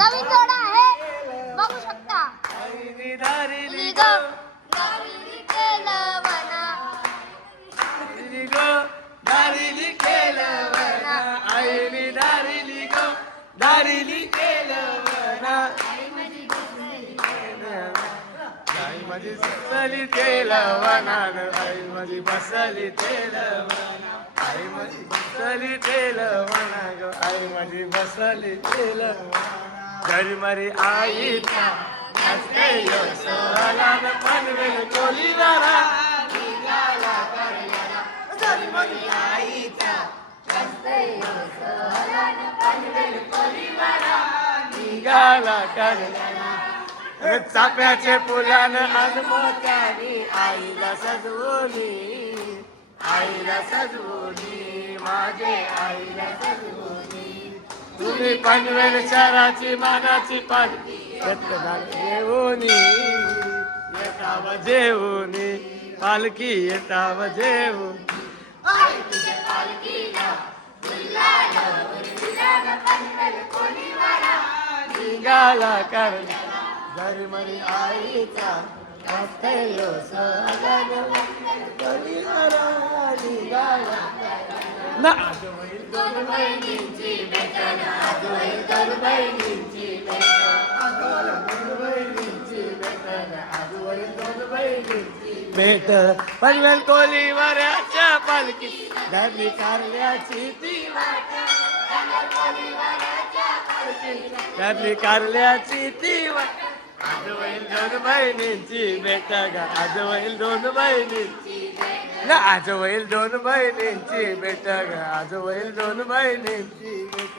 नवीन जोडा आहे बघू शकता. दारिली गो दारिली केलं वना गो दारिली केलं वना आईने दारिली गो दारिली केलं वना आई माझी बसली केलं वनान आई माझी बसली केलं वना आई माझी बसली केलं वना ग आई माझी बसली केलं घरी मारी आईचा हसते यो सोहळा पनवेल कोलीवारा निघाला करण्याला घरी मारी आईचा हसते यो सोहळा पनवेल कोलीवारा निघाला करण्याला चाप्याचे फुलानं आजमोत्यानी आईला सजवली आईला सजवली माझे आईला सजवली तुम्ही पनवेल शहराची मानाची पालखी येऊनी येताव जेवूनी पालखी येताव जेवून निघाला करण्याला घरी मरी आईचा हसतेयो सगन कोलीवारा निघाला ना आज होईल दोन बहिणींची भेट आज होईल दोन बहिणींची भेट आज होईल दोन बहिणींची भेट पनवेल कोलीवाऱ्याच्या पालखी धरली कारल्याची ती वाट धरली कारल्याची ती वाट आज होईल दोन बहिणींची भेट ग आज होईल दोन बहिणींची ना आज होईल दोन बहिणींची भेट ग आज होईल दोन बहिणींची भेट